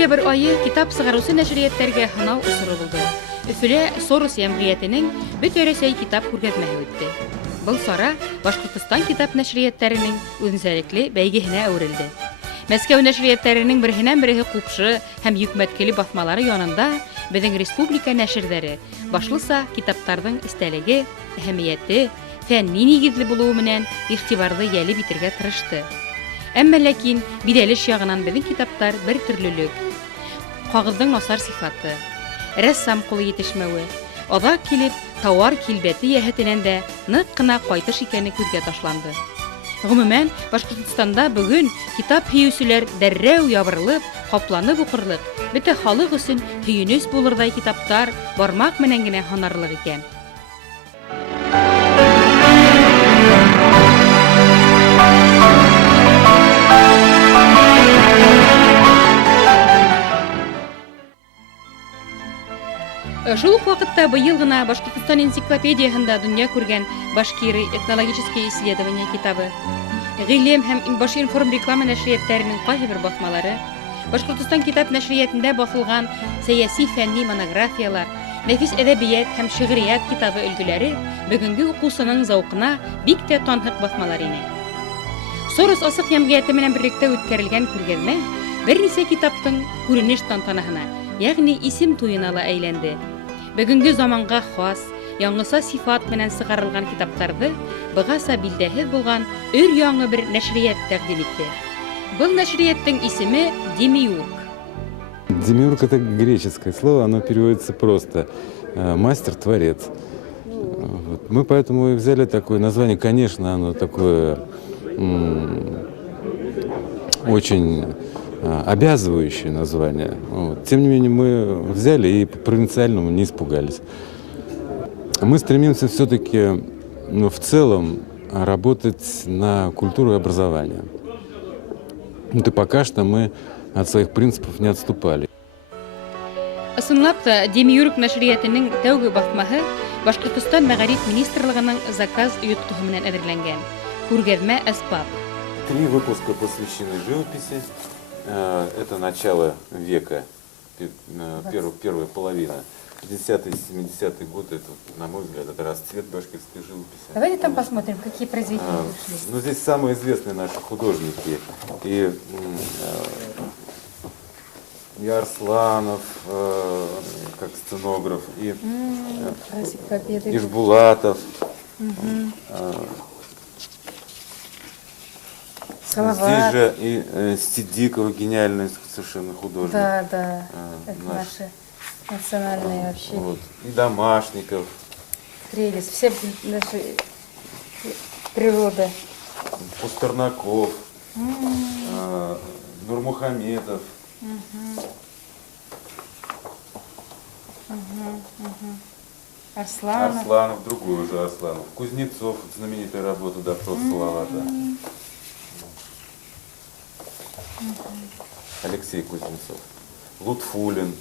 Октябрь айы китап сыгарусы нәшрияттәргә һынау усыры булды. Өфөлә Сорос йәмгыятенең Бөтөрәсәй китап күргәзмәһе үтте. Был сара Башкортстан китап нәшрияттәренең үзенчәлекле бәйгеһенә әверелде. Мәскәү нәшрияттәренең береннән-бере купшы һәм йөкмәткеле басмалары янында безнең республика нәшерләре башлыса китаптарның истәлеге, әһәмияте, фәнни нигезле булуы менән игътибарды ялеп итәргә тырышты. Әмма ләкин биделеш ягынан безнең китаптар бер төрлелек. Кагызның насар сифаты, рәссам кулы итешмәве, азак килеп товар килбәте яһәтенән дә нык кына кайтыш икәне күзгә ташланды. Гомумән, Башкортстанда бүген китап һөючеләр дәррәү ябырылып, капланып укырлык, бөтә халык өчен һөенеч булырдай китаптар бармак менән генә һанарлык икән. Шул ук вакытта быел гына Башкортстан энциклопедиясында дөнья күргән Башкирий этнологические исследования китабы, Гыйлем һәм Башинформ реклама нәшриятләренең кайбер басмалары, Башкортстан китап нәшриятендә басылган сәяси фәнни монографиялар, нәфис әдәбият һәм шигърият китабы өлгеләре бүгенге укучының зауқына бик тә танһык басмалар ине. Сорос асык йәмгыяте менән берлектә үткәрелгән күргәзмә берничә китаптың күренеш тантанаһына, ягъни исем туена ла әйләнде. Бүгенге заманга хас, яңгыса сифат менән сыгарылган китаптарды быгаса билдәһез булган өр-яңгы бер нәшрият тәкъдим итте. Был нәшрияттың исеме Демиург. Демиург — это греческое слово, оно переводится просто «мастер-творец». Вот. Мы поэтому и взяли такое название. Конечно, оно такое очень обязывающее название. Вот. Тем не менее, мы взяли и по-провинциальному не испугались. Мы стремимся все-таки в целом работать на культуру и образование. Вот и пока что мы от своих принципов не отступали. Ысынлап та Демиург нәшриятының тәүге басмаһы Башкортстан мәгариф министрлыгының заказ йоттыгы менән әзерләнгән. Күргәзмә «Әсбаб». 3 выпуска посвящены живописи. Это начало века, первая половина. 60-е, 70-е годы, это, на мой взгляд, это расцвет башкирской живописи. Давайте там посмотрим, какие произведения вышли. Ну, здесь самые известные наши художники. И Арсланов, как сценограф, и Ижбулатов. Здесь же и Сидикова, гениальный совершенно художник. Да, да, это наши национальные вообще. Вот. И Домашников. Прелесть, все наши природа. Пустернаков, Нурмухаметов. Арсланов, другой уже Арсланов. Кузнецов, знаменитая работа «Допрос Салавата». Алексей Кузнецов. Лутфулин.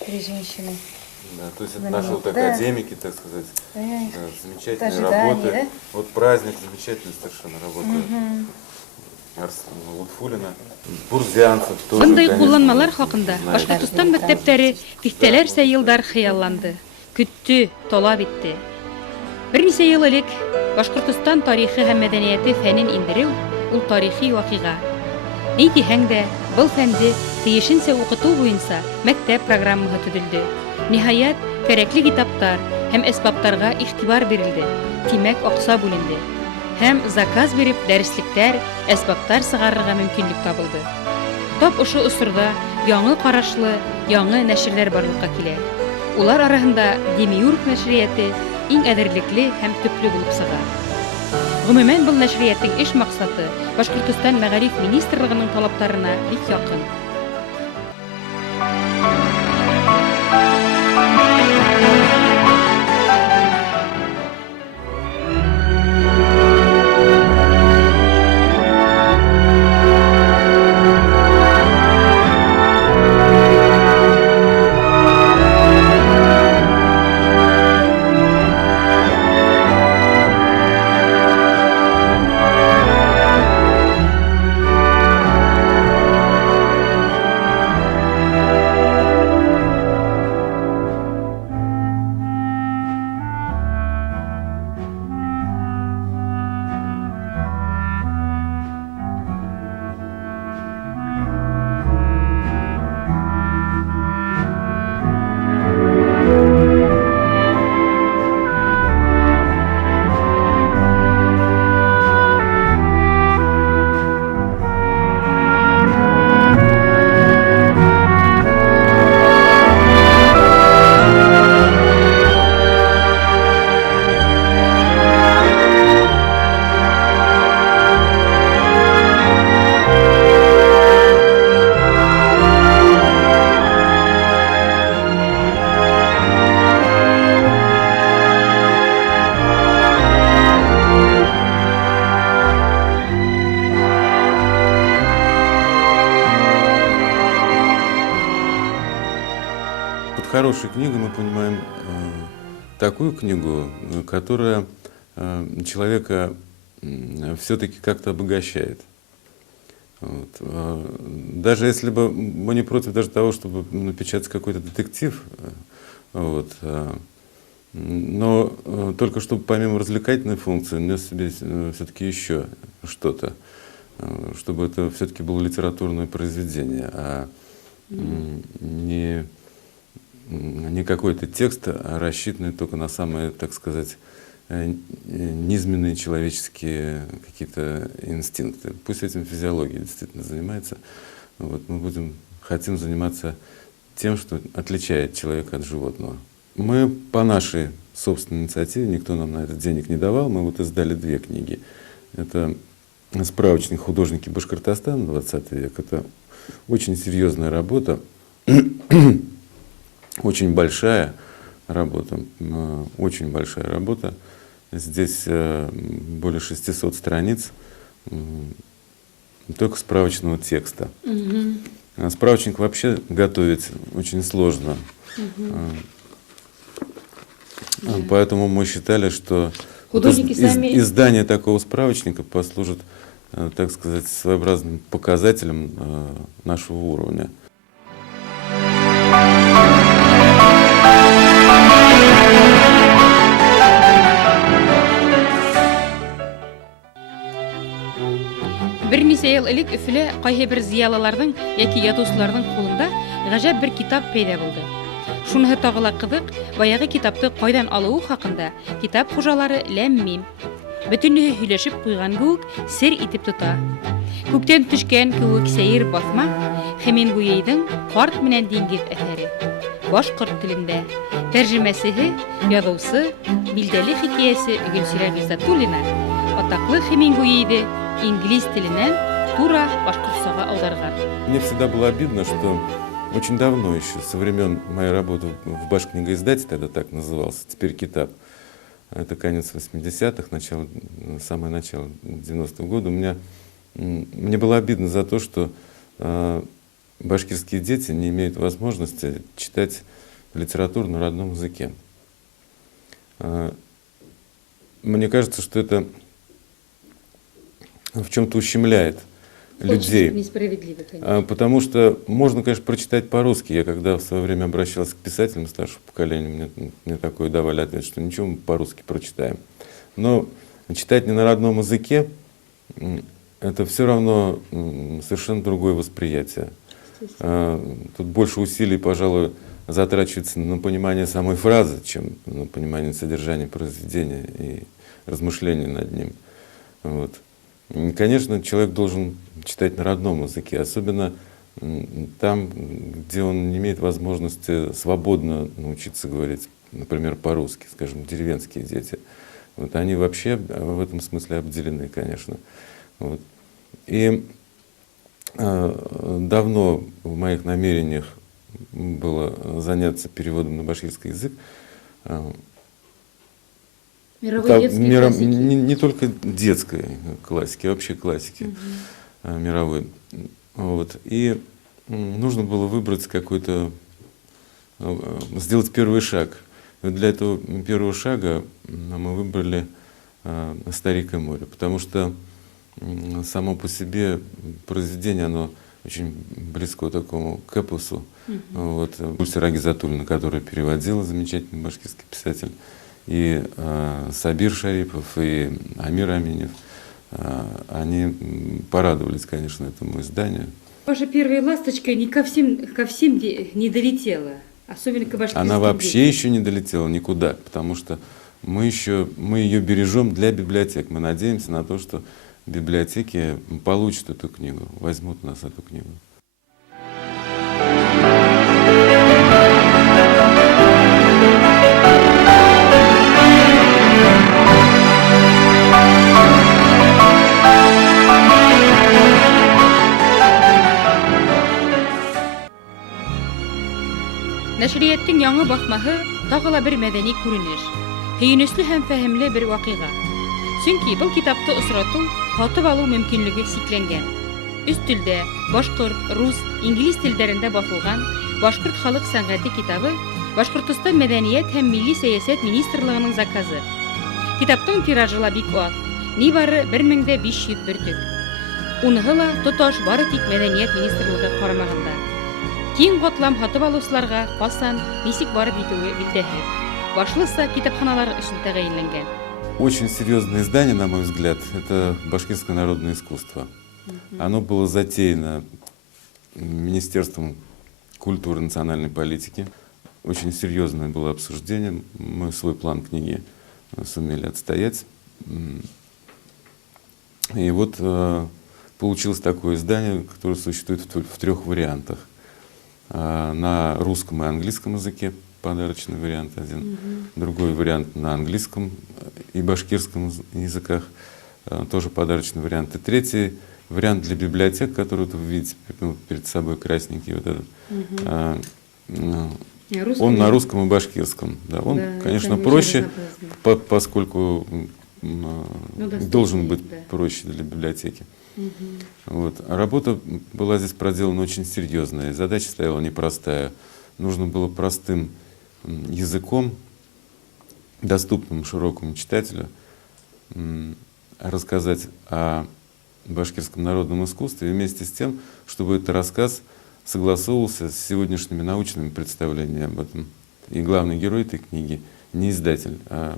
3 женщины. Да, то есть это наши вот академики, так сказать. Да, замечательные ожидание, работы. да? Вот праздник, замечательная совершенно работа. Лутфулина. Бурзянцев тоже, Бындай конечно, кулланмалар хакында знаете. Башкортстан мәктәпләре тиктәләрсә елдар хыялланды, көтте, талап итте. Берничә ел элек Башкортстан тарихы һәм мәдәнияте фәнен индерү ул тарихи вакыйга. Ни дисәң дә, был фәнде тиешенчә укыту буенча мәктәп программасы төзелде. Ниһаят, кирәкле китаптар һәм әсбаптарга игътибар бирелде. Тимәк, акча бүленде. Һәм заказ биреп дәреслектәр, әсбаптар сыгарырга мөмкинлек табылды. Тап ошо усурда яңа карашлы, яңа нәшрләр барлыкка килә. Улар арасында Демиург нәшрияты иң әдерлекле һәм төпле булып сыга. Гомумән, был нәшрияттың эш максаты Башкортстан мәгариф министрлыгының талаптарына бик якын. хорошей книгой мы понимаем такую книгу, которая человека все-таки как-то обогащает. Вот. Даже если бы мы не против даже того, чтобы напечатать какой-то детектив, вот, но только чтобы помимо развлекательной функции нес в себе все-таки еще что-то, чтобы это все-таки было литературное произведение, а не какой-то текст, а рассчитанный только на самые, так сказать, низменные человеческие какие-то инстинкты. Пусть этим физиология действительно занимается. Вот, мы хотим заниматься тем, что отличает человека от животного. Мы по нашей собственной инициативе, никто нам на это денег не давал, мы вот издали 2 книги. Это справочник «Художники Башкортостана 20 век». Это очень серьезная работа, очень большая работа, очень большая работа. Здесь более 600 страниц только справочного текста. Справочник вообще готовить очень сложно. Поэтому мы считали, что издание такого справочника послужит, так сказать, своеобразным показателем нашего уровня. Берничә ел элек Өфөлә кайһы бер зыялыларның яки язучыларның кулында гаҗәп бер китап пәйда булды. Шунысы тагы ла кызык, баягы китапты кайдан алуы хакында китап хуҗалары ләм-мим. Бөтенләй һөйләшеп куйган кебек сер итеп тота. Күктән төшкән кебек сәер басма Хемингуэйның «Карт менән диңгез» әсәре. Башкорт телендә. Тәрҗемәсеһе, язучысы, билдәле хикәясе Гөлсирә Гыйсатуллина атаклы Хемингуэйды инглиз теленнән тура башкортчага аударган. Мне всегда было обидно, что очень давно еще, со времен моей работы в Башкнигаиздате, тогда так назывался, теперь Китап, это конец 80-х, самое начало 90-х годов, мне было обидно за то, что башкирские дети не имеют возможности читать литературу на родном языке. Мне кажется, что это в чем-то ущемляет людей. Несправедливо, конечно. Потому что можно, конечно, прочитать по-русски. Я когда в свое время обращался к писателям старшего поколения, мне такое давали ответ, что ничего, мы по-русски прочитаем. Но читать не на родном языке — это все равно совершенно другое восприятие. Тут больше усилий, пожалуй, затрачивается на понимание самой фразы, чем на понимание содержания произведения и размышления над ним. Вот. И, конечно, человек должен читать на родном языке, особенно там, где он не имеет возможности свободно научиться говорить, например, по-русски, скажем, деревенские дети. Вот, они вообще в этом смысле обделены, конечно. Вот. И давно в моих намерениях было заняться переводом на башкирский язык. Не только детской классики, а вообще классики мировой. Вот. И нужно было выбрать какой-то, сделать первый шаг. И для этого первого шага мы выбрали «Старик и море», потому что само по себе произведение, оно очень близко такому к эпосу. Вот. Гульсира Гыйсатуллина, которая переводила, замечательный башкирский писатель, и Сабир Шарипов, и Амир Аминев, они порадовались, конечно, этому изданию. Ваша первая ласточка не ко всем не долетела, особенно к башкирским. Она вообще еще не долетела никуда, потому что мы ее бережем для библиотек. Мы надеемся на то, что библиотеки получат эту книгу, возьмут у нас эту книгу. Нәшрияттың яңы басмаһы тагы ла бер мәдәни күренеш, һөйнесле һәм фәһемле бер вакыйга. Чөнки бу китапты осрату, хатып алу мөмкинлеге чикләнгән. Үз телдә, башкорт, рус, инглиз телләрендә басылган Башкорт халык сәнгате китабы Башкортостан мәдәният һәм милли сәясәт министрлыгының заказы. Китаптың тиражы ла бик аз, нибары 1500 бөртек. Уныһы ла тоташ бары тик мәдәният министрлыгы карамагында. Киң катлам һатып алучыларга касан, нисек барып җитүе билдәһез. Башлыса китапханалар өчен тәгаенләнгән. Очень серьезное издание, на мой взгляд, это «Башкирское народное искусство». Оно было затеяно Министерством культуры и национальной политики. Очень серьезное было обсуждение. Мы свой план книги сумели отстоять. И вот получилось такое издание, которое существует в 3 вариантах. На русском и английском языке подарочный вариант один, другой вариант на английском и башкирском языках, тоже подарочный вариант. И третий вариант для библиотек, который вы видите перед собой, красненький вот этот. Он на русском и башкирском. Да, он, конечно, проще, поскольку должен быть проще для библиотеки. Вот. А работа была здесь проделана очень серьезная. Задача стояла непростая. Нужно было простым языком, доступным широкому читателю, рассказать о башкирском народном искусстве, и вместе с тем, чтобы этот рассказ согласовывался с сегодняшними научными представлениями об этом. И главный герой этой книги не издатель, а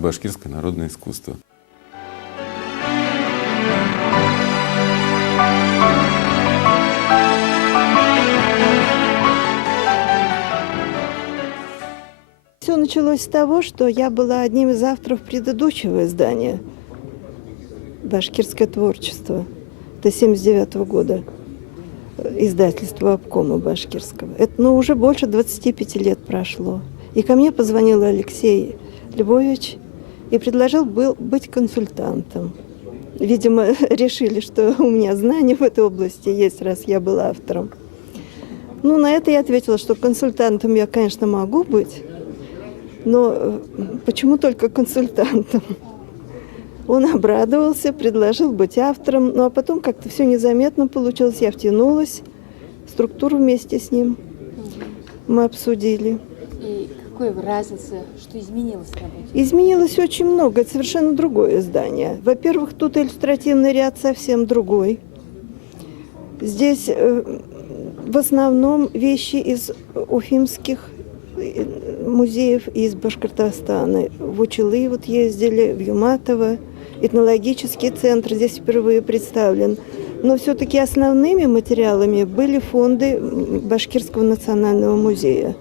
башкирское народное искусство. Все началось с того, что я была одним из авторов предыдущего издания «Башкирское творчество» до 1979 года, издательство обкома башкирского. Это уже больше 25 лет прошло. И ко мне позвонил Алексей Львович и предложил быть консультантом. Видимо, решили, что у меня знания в этой области есть, раз я была автором. На это я ответила, что консультантом я, конечно, могу быть, но почему только консультантом? Он обрадовался, предложил быть автором, а потом как-то все незаметно получилось, я втянулась в структуру вместе с ним. Мы обсудили. И какой разница, что изменилось в работе? Изменилось очень много, это совершенно другое издание. Во-первых, тут иллюстративный ряд совсем другой. Здесь в основном вещи из уфимских музеев из Башкортостана. В Учелы ездили, в Юматово. Этнологический центр здесь впервые представлен. Но все-таки основными материалами были фонды Башкирского национального музея.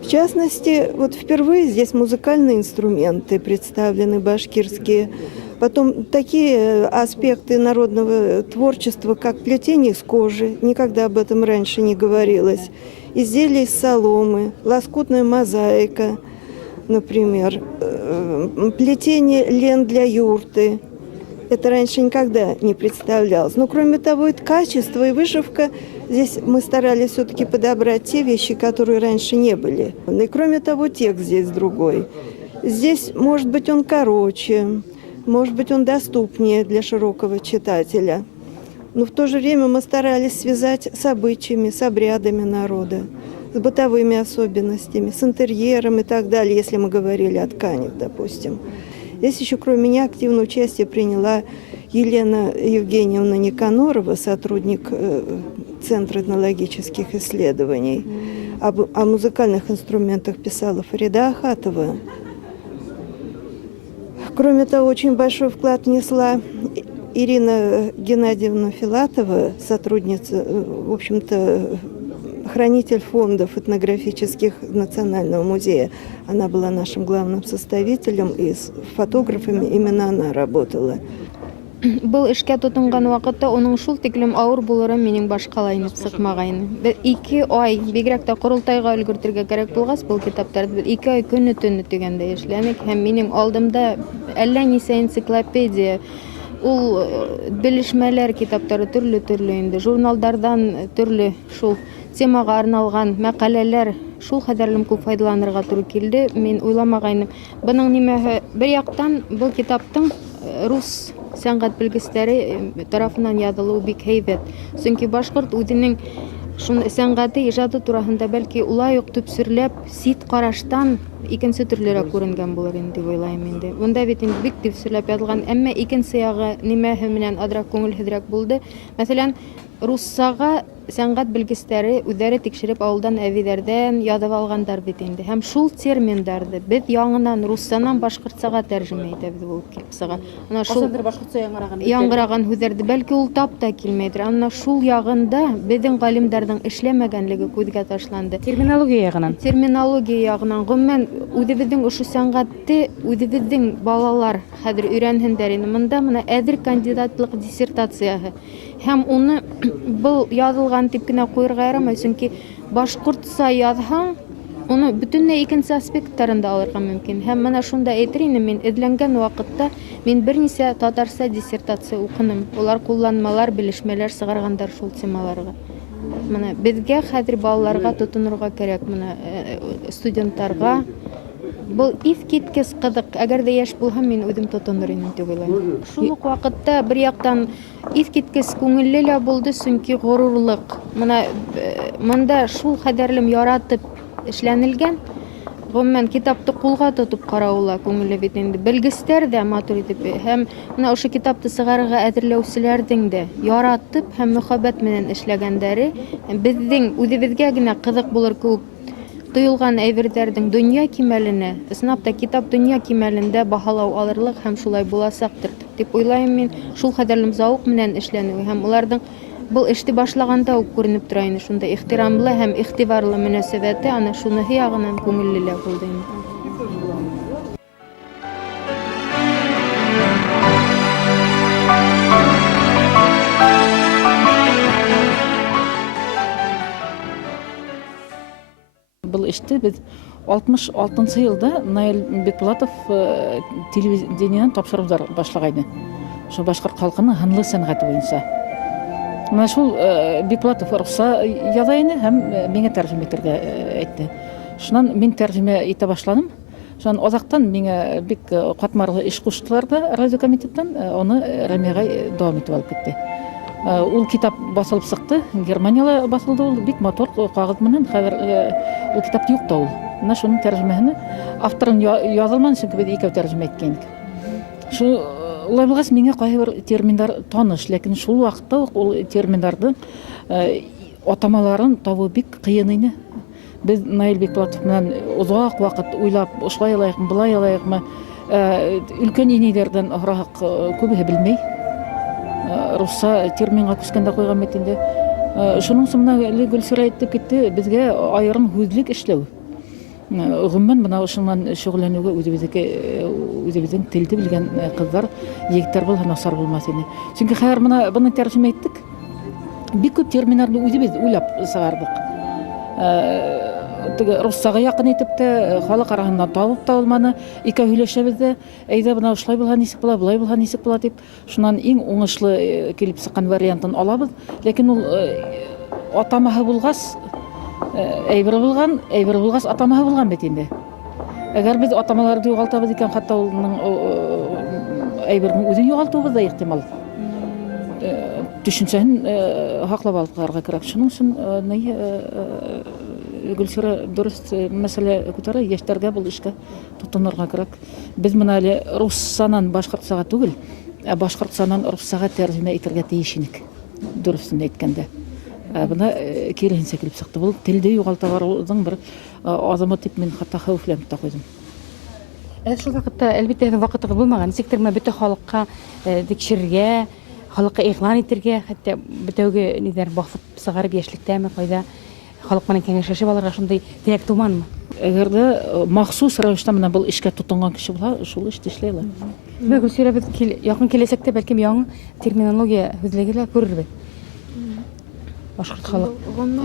В частности, впервые здесь музыкальные инструменты представлены башкирские. Потом такие аспекты народного творчества, как плетение из кожи, никогда об этом раньше не говорилось. Изделия из соломы, лоскутная мозаика, например, плетение лент для юрты. Это раньше никогда не представлялось. Но кроме того, и качество, и вышивка. Здесь мы старались все-таки подобрать те вещи, которые раньше не были. И кроме того, текст здесь другой. Здесь, может быть, он короче, может быть, он доступнее для широкого читателя. Но в то же время мы старались связать с обычаями, с обрядами народа, с бытовыми особенностями, с интерьером и так далее, если мы говорили о тканях, допустим. Здесь еще, кроме меня, активное участие приняла Елена Евгеньевна Никанорова, сотрудник Центра этнологических исследований. О музыкальных инструментах писала Фарида Ахатова. Кроме того, очень большой вклад внесла Ирина Геннадьевна Филатова, сотрудница, в общем-то, хранитель фондов этнографических Национального музея. Она была нашим главным составителем, и с фотографами именно она работала. Был эшкә тотынган вакытта уның шул тиклем авыр булырын минең башкалайнып сыкмагайны. 2 ай бигрәк тә курылтайга өлгертергә кирәк булгач, бу китаптарды 2 ай көнне-төнне төгәндә эшләмәк һәм минең алдымда әллә нисә энциклопедия, ул белешмәләр китаптары төрле инде, журналдардан төрле шул темага арналган мәкаләләр, шул хәдәрлем күп файдаланырга туры килде. Мин уйламагайным. Буның нимәһе? Бер яктан бу китаптың рус сәнгать белгечләре тарафынан язылуы бик һәйбәт. Чөнки башкорт үзенең шуны сәнгате ижады тураһында бәлки улай ук төпсөрләп сит караштан икенче төрлерәк күренгән булыр инде дип уйлайм инде. Бунда бит инде бик төпсөрләп язылган, әмма икенче ягы нимәһе менән адрак күңелһезрәк булды. Мәсәлән, руссага сәнгать белгечләре үзләре тикшереп авылдан әвиләрдән язып алгандар бит инде. Һәм шул терминнарны без яңынан руссанан башкортсага тәрҗемә итәбез булып килеп сыга. Ана шул башкортса яңгыраган һүзләрде бәлки ул тап та килмәйдер. Ана шул ягында безнең галимнәрнең эшләмәгәнлеге күзгә ташланды. Терминология ягынан. Терминология ягынан гомумән үзебезнең ошо сәнгатьте үзебезнең балалар хәзер өйрәнһеннәр инде. Монда менә әзер кандидатлык диссертацияһы. Һәм уны был язылган дип кенә куярга ярамый, чөнки башкортса язһаң, уны бөтенләй икенче аспектларында алырга мөмкин. Һәм менә шунда әйтер инем, мин эзләнгән вакытта мин берничә татарча диссертация укыным. Улар кулланмалар, белешмәләр сыгаргандар шул темаларга. Менә безгә хәзер балаларга тотынырга кирәк, менә студентларга. Бұл искиткес кызык. Әгәр дә яшь булһам, мин үзем тотыныр идем дип уйлыйм. Шул ук вакытта бер яктан искиткес күңелле лә булды, чөнки горурлык. Монда шул кадәрлем яратып эшләнелгән. Гомумән китапты кулга тотып караула күңелле бит инде. Белгечләр дә матур итеп һәм менә ошо китапты сыгарга әзерләүчеләрдең дә яратып һәм мөхәббәт менән эшләгәннәре безнең үзебезгә генә кызык булыр күп тойылган әйберләрнең дөнья кимәленә, ысынлап та китап дөнья кимәлендә баһалау алырлык һәм шулай буласактыр дип уйлайм мин. Шул кадәрлем зауык менән эшләнү һәм уларның бұл эште башлаганда ук күренеп тора инде, шунда ихтирамлы һәм игътибарлы мөнәсәбәте ана шуныһы ягынан күңелле лә булды инде. Бұл эште без 66 елда Наил Бекбулатов телевидениедән тапшырулар башлагайны. Шу башкорт халкының ханлы сәнгате буенча. Менә шул Бекбулатов рөхсә язайны һәм миңа тәрҗемә итәргә әйтте. Шуннан мин тәрҗемә итә башладым. Шуннан азактан миңа бик катмарлы эш куштылар да радио комитеттан, аны Рамиягә дәвам итеп алып китте. Ул китап басылып сыкты, Германияда басылды, ул бик матур кагыз менән, хәзер ул китап юк та ул. Менә шуның тәрҗемәһен авторын язылман, чөнки без икәү тәрҗемә иткәнбез. Шу улай булгач миңа кайбер терминдар таныш, ләкин шул вакытта ул терминдарды атамаларын табу бик кыен иде. Без Наил Бекбулатов менән узак вакыт уйлап, ошлай алайыкмы, булай алайыкмы, өлкән инейләрдән арак күбе белмәй. Русса терминга күскәндә куйган бит инде. Шуның сымына Гөлсира әйтеп китте, безгә аерым хүзлек эшләү. Гомумән менә шуннан шөгыльләнүгә үзебезнең телде белгән кызлар, егетләр булһа насар булмас иде. Чөнки хәзер менә буны тәрҗемә иттек. Бик күп терминнарны үзебез уйлап сыгардык. Руссага якын итеп тә халык арасында табып та булманы. Икәү һөйләшәбез дә, әйдә буна ушулай булһа нисек була, булай булһа нисек була дип, шуннан иң уңышлы килеп сыккан вариантын алабыз. Ләкин ул атамаһы булгас, әйбер булгас атамаһы булган бит инде. Әгәр без атамаларны югалтабыз икән, хәтта улның әйберне үзен югалтуыбыз да ихтимал. Төшенчәһен хаклап алырга кирәк. Шуның өчен Гөлсира дөрес мәсьәлә күтәрә, яшьләргә бул эшкә тотынырга кирәк. Без менә әле руссанан башкортсага түгел, башкортсанан руссага тәрҗемә итәргә тиеш идек. Дөресен әйткәндә. Бuna киресенчә килеп сыкты. Бул телде югалта барудың бер азамат дип мин хәтта хәүфләнеп тә куйдым. Шул вакытта әлбәттә вакытыгыз булмаган. Ничектер бөтә халыкка тикшерергә, халыкка игълан итәргә, хәтта бетәүгә нидер басып сыгарып яшьлектәме кайда халык менән киңәшләшеп алырга шундый теләк туманмы? Әгәр дә махсус рәвештә менә бул эшкә тотынган кеше булса, шул эшне эшләй ала. Бәгү сөйләп якын киләсәктә бәлкем яңа терминология хүзлегеләр күрербез. Башкорт халык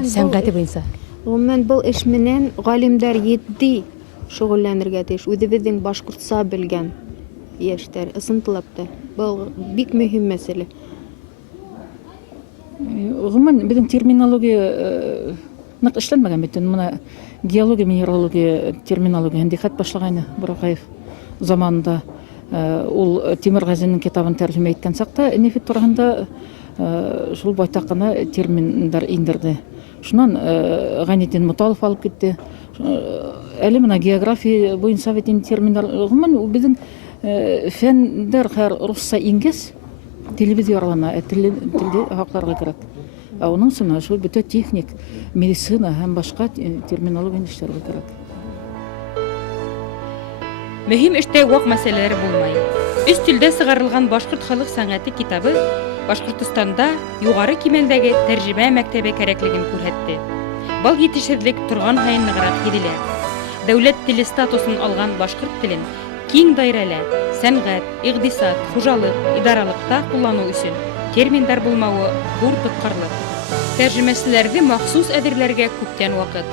сәнгате буенча. Гомумән бу эш менән галимдар җитди шөгыльләнергә тиеш. Үзебезнең башкортса белгән яшьләр ысынтылап та. Бу бик мөһим мәсьәлә. Гомумән безнең терминология нык эшләнмәгән бит. Менә геология, минералогия, терминология хәт башлагайны Буракаев заманында. Ул Тимиргазинның китабын тәрҗемә иткән сакта нефт турында шул байтак кына терминдар индерде. Шуннан Гайнетдин Муталов алып китте. Әле менә география буенча бит инде терминнар гомумән безнең фәндәр һәр русча ингез телевизия аралана телде хакларга кирәк. Аның сына шул бөтә техник, медицина һәм башка терминология эшләргә кирәк. Мөһим эштә вак мәсьәләләре булмай. Өч телдә сыгарылган башкорт халык сәнгате китабы Башкортстанда югары кимәлдәге тәрҗемә мәктәбе кирәклеген күрһәтте. Бал җитешсезлек торган һайын ныграк килә. Дәүләт теле статусын алган башкорт телен киң даирәлә сәнгать, игътисад, хуҗалык, идаралыкта куллану өчен терминдар булмавы зур тоткарлык. Тәрҗемәчеләрне махсус әзерләргә күптән вакыт.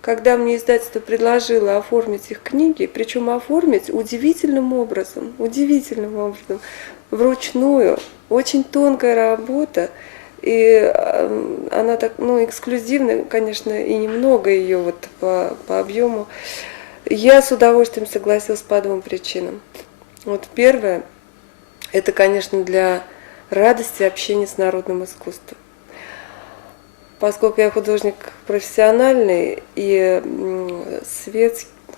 Когда мне издательство предложило оформить их книги, причем оформить удивительным образом, вручную, очень тонкая работа, и она так, эксклюзивная, конечно, и немного ее вот по объему. Я с удовольствием согласилась по двум причинам. Вот первое, это, конечно, для радости общения с народным искусством. Поскольку я художник профессиональный и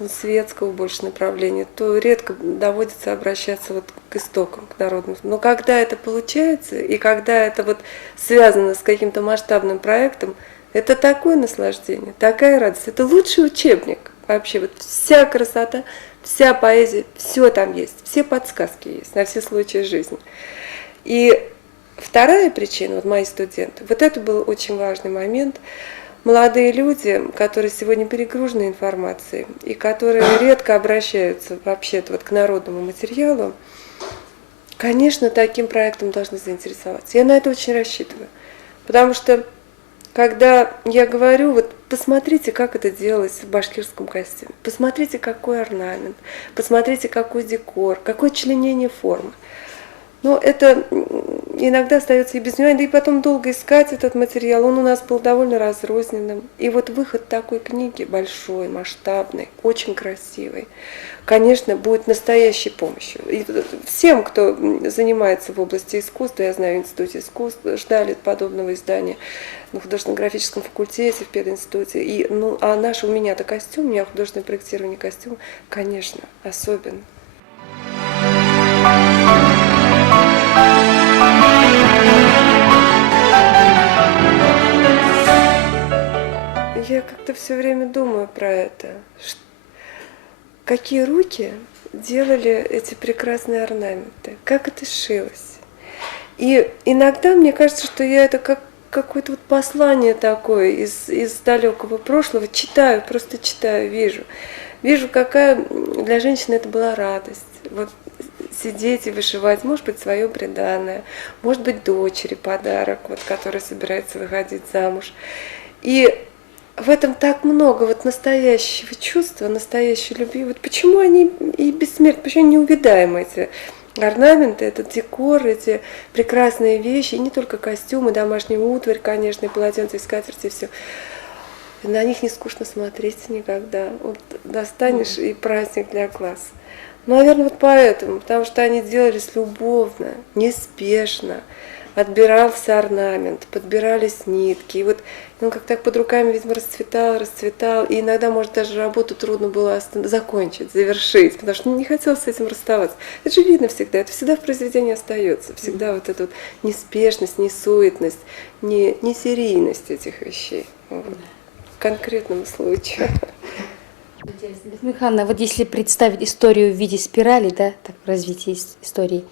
светского больше направления, то редко доводится обращаться вот к истокам, к народным. Но когда это получается, и когда это вот связано с каким-то масштабным проектом, это такое наслаждение, такая радость. Это лучший учебник вообще. Вот вся красота, вся поэзия, все там есть, все подсказки есть на все случаи жизни. И вторая причина, вот мои студенты, вот это был очень важный момент. Молодые люди, которые сегодня перегружены информацией и которые редко обращаются вообще-то вот к народному материалу, конечно, таким проектом должны заинтересоваться. Я на это очень рассчитываю. Потому что, когда я говорю, вот посмотрите, как это делалось в башкирском костюме, посмотрите, какой орнамент, посмотрите, какой декор, какое членение формы. Но это иногда остается и без внимания, да и потом долго искать этот материал, он у нас был довольно разрозненным. И вот выход такой книги, большой, масштабной, очень красивой, конечно, будет настоящей помощью. И всем, кто занимается в области искусства, я знаю, в Институте искусств ждали подобного издания на художественно-графическом факультете, в пединституте. И, а у меня-то костюм, у меня художественное проектирование костюма, конечно, особенно. Я как-то все время думаю про это. Какие руки делали эти прекрасные орнаменты, как это шилось. И иногда мне кажется, что я это как какое-то вот послание такое из далекого прошлого читаю, просто читаю, вижу. Вижу, какая для женщины это была радость. Вот сидеть и вышивать, может быть, свое приданое, может быть, дочери подарок, вот, которая собирается выходить замуж. И в этом так много вот настоящего чувства, настоящей любви. Вот почему они и бессмертны, почему они неувидаемы, эти орнаменты, этот декор, эти прекрасные вещи, и не только костюмы, домашний утварь, конечно, и полотенца, и скатерти, и все. На них не скучно смотреть никогда. Вот достанешь и праздник для глаз. Наверное, вот поэтому, потому что они делались любовно, неспешно, отбирался орнамент, подбирались нитки. И вот он как так под руками, видимо, расцветал. И иногда, может, даже работу трудно было закончить, завершить, потому что не хотелось с этим расставаться. Это же видно всегда, это всегда в произведении остается. Всегда вот эта вот неспешность, несуетность, не серийность этих вещей. Вот. В конкретном случае. Михайловна, вот если представить историю в виде спирали, да, так, развитие истории,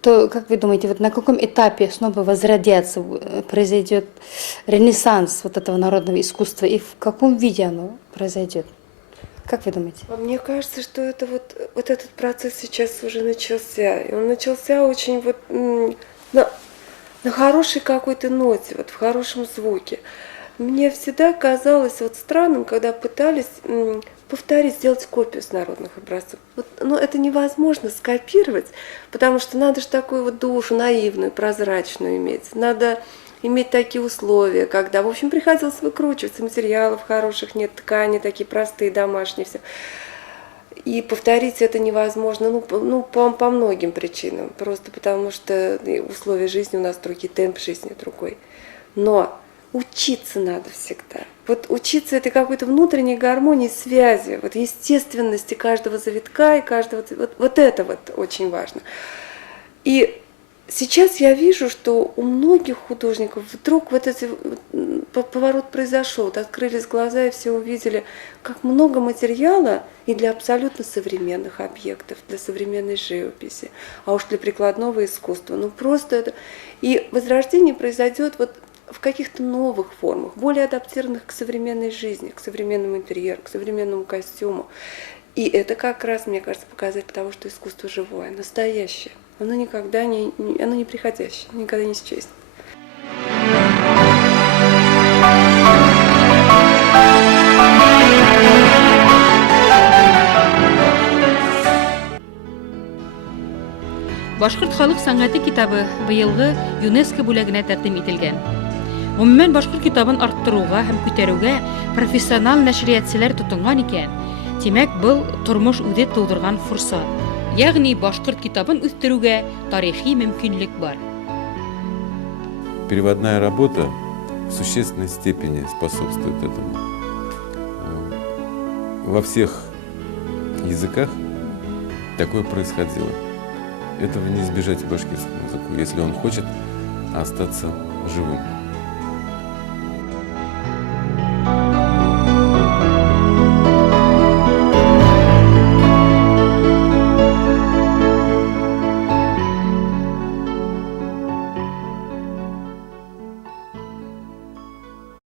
то, как вы думаете, вот на каком этапе снова возродятся, произойдет ренессанс вот этого народного искусства, и в каком виде оно произойдет? Как вы думаете? Мне кажется, что это вот этот процесс сейчас уже начался. И он начался очень вот на хорошей какой-то ноте, вот в хорошем звуке. Мне всегда казалось вот странным, когда пытались повторить, сделать копию с народных образцов. Вот, но это невозможно скопировать, потому что надо же такую вот душу наивную, прозрачную иметь. Надо иметь такие условия, когда, в общем, приходилось выкручиваться, материалов хороших нет, ткани такие простые, домашние, все. И повторить это невозможно, по многим причинам, просто потому что условия жизни у нас другие, темп жизни другой. Но учиться надо всегда. Вот учиться этой какой-то внутренней гармонии, связи, вот естественности каждого завитка и каждого... Вот это вот очень важно. И сейчас я вижу, что у многих художников вдруг вот этот поворот произошел, вот открылись глаза и все увидели, как много материала и для абсолютно современных объектов, для современной живописи, а уж для прикладного искусства. Ну просто это... И возрождение произойдет вот в каких-то новых формах, более адаптированных к современной жизни, к современному интерьеру, к современному костюму. И это как раз, мне кажется, показатель того, что искусство живое, настоящее. Оно никогда оно не приходящее, никогда не исчезнет. Башкорт халык сәнгате китабы быелгы ЮНЕСКО бүләгенә тәкъдим ителгән. Гомумән башкорт китабын арттыруга һәм күтәрүгә профессиональ нәшриятчылар тотынган икән. Димәк, был тормыш үзе тудырган фурсат. Ягъни башкорт китабын үстерүгә тарихи мөмкинлек бар. Переводная работа в существенной степени способствует этому. Во всех языках такое происходило. Этого не избежать и башкирскому языку, если он хочет остаться живым.